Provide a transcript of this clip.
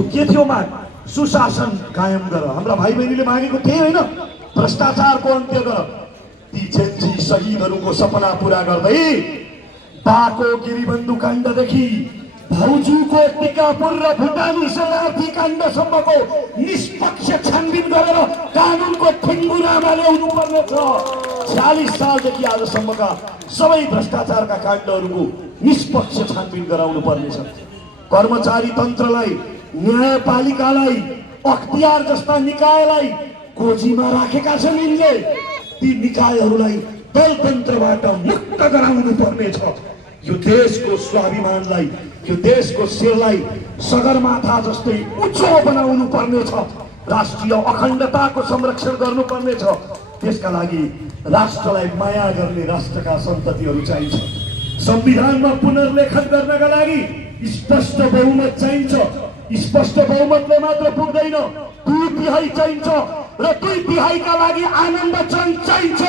त्यो के थियो माग? सुशासन कायम गर। हाम्रा भाइ बहिनीले मागेको थिए होइन, भ्रष्टाचारको अन्त्य गर। ती जेन्जी शहीदहरूको सपना पूरा गर्दै बाको गिरीबन्धु काण्डदेखि भाउजूको टिकापुर र भुटानी शरणार्थी काण्डसम्मको निष्पक्ष छानबिन गरेर कानुनको ठेङ्गुरामा ल्याउनु पर्ने छ। 40 सालदेखि आजसम्मका सबै भ्रष्टाचारका काण्डहरूको निष्पक्ष छानबिन गराउनु पर्नेछ। कर्मचारी तन्त्रलाई, न्यायपालिकालाई, अख्तियार जस्ता निकायलाई गोजीमा राखेका छन् यिनले। ती निकायहरूलाई दलतन्त्रबाट मुक्त गराउनु पर्नेछ। यो देशको स्वाभिमानलाई, यो देशको शिरलाई सगरमाथा जस्तै उच्च बनाउनु पर्नेछ। राष्ट्रिय अखण्डताको संरक्षण गर्नुपर्नेछ। त्यसका लागि राष्ट्रलाई माया गर्ने राष्ट्रका सन्ततिहरू चाहिन्छ। संविधानमा पुनर्लेखन गर्नका लागि स्पष्ट बहुमत चाहिन्छ। स्पष्ट बहुमतले मात्र पुग्दैन, 2/3 चाहिन्छ र 2/3 का लागि आनन्द चाहिन्छ।